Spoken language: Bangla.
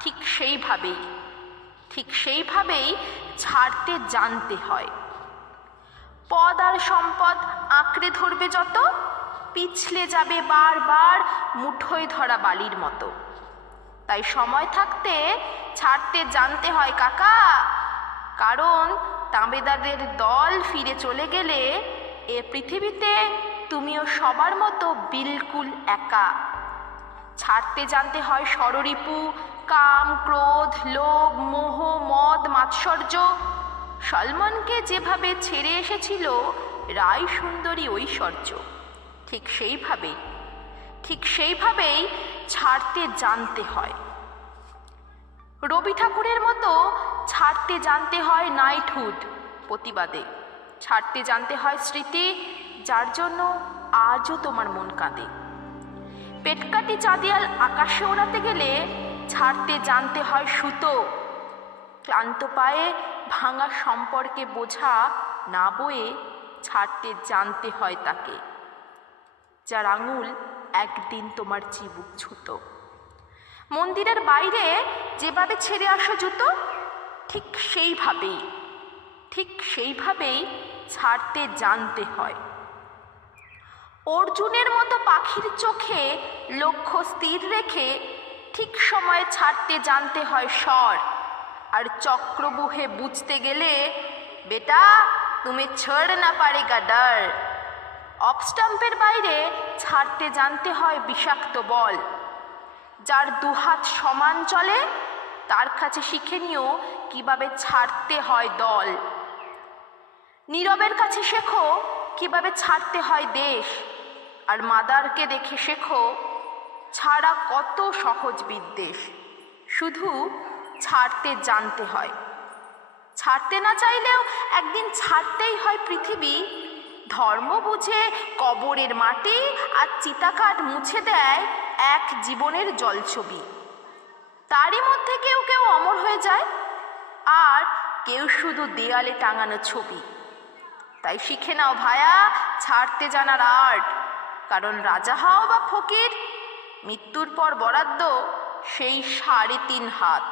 ঠিক সেইভাবেই ঠিক সেইভাবেই ছাড়তে জানতে হয়। পদ আর সম্পদ আঁকড়ে ধরবে যত, পিছলে যাবে বারবার মুঠোয় ধরা বালির মতো। তাই সময় থাকতে ছাড়তে জানতে হয় কাকা, কারণ তাঁবেদাদের দল ফিরে চলে গেলে এ পৃথিবীতে তুমিও সবার মতো বিলকুল একা। ছাড়তে জানতে হয় ষড়রিপু কাম, ক্রোধ, লোভ, মোহ, মদ, মাৎসর্য, সলমনকে যেভাবে ছেড়ে এসেছিল, রায় সুন্দরী ঐশ্বর্য। ঠিক সেইভাবেই ঠিক সেইভাবেই ছাড়তে জানতে হয়। রবি ঠাকুরের মতো ছাড়তে জানতে হয় নাইটহুড প্রতিবাদে। ছাড়তে জানতে হয় স্মৃতি, যার জন্য আজও তোমার মন কাঁদে। পেটকাটি চাঁদিয়াল আকাশে ওড়াতে গেলে ছাড়তে জানতে হয় সুতো। ক্লান্ত পায়ে ভাঙা সম্পর্কে বোঝা না বয়ে ছাড়তে জানতে হয় তাকে। যার আঙুল একদিন তোমার চিবুক ছুতো। মন্দিরের বাইরে যেভাবে ছেড়ে আসো জুতো, ঠিক সেইভাবেই ঠিক সেইভাবেই ছাড়তে জানতে হয়। অর্জুনের মতো পাখির চোখে লক্ষ্য স্থির রেখে ঠিক সময়ে ছাড়তে জানতে হয় স্বর। আর চক্রবুহে বুঝতে গেলে, বেটা, তুমি ছড় না পারে গাডার। অফ স্টাম্পের বাইরে ছাড়তে জানতে হয় বিষাক্ত বল। যার দুহাত সমান চলে, তার কাছে শিখে নিও কীভাবে ছাড়তে হয় দল। নীরবের কাছে শেখো কীভাবে ছাড়তে হয় দেশ। আর মাদারকে দেখে শেখো ছাড়া কত সহজ বিদ্বেষ। শুধু ছাড়তে জানতে হয়। ছাড়তে না চাইলেও একদিন ছাড়তেই হয় পৃথিবী। ধর্ম বুঝে কবরের মাটি আর চিতাকাঠ মুছে দেয় এক জীবনের জলছবি। তারই মধ্যে কেউ কেউ অমর হয়ে যায়, আর কেউ শুধু দেয়ালে টাঙানো ছবি। তাই শিখে নাও ভায়া, ছাড়তে জানার আর্ট, কারণ রাজা হও বা ফকির মৃত্যুর পর বরাদ্দ সেই সাড়ে তিন হাত।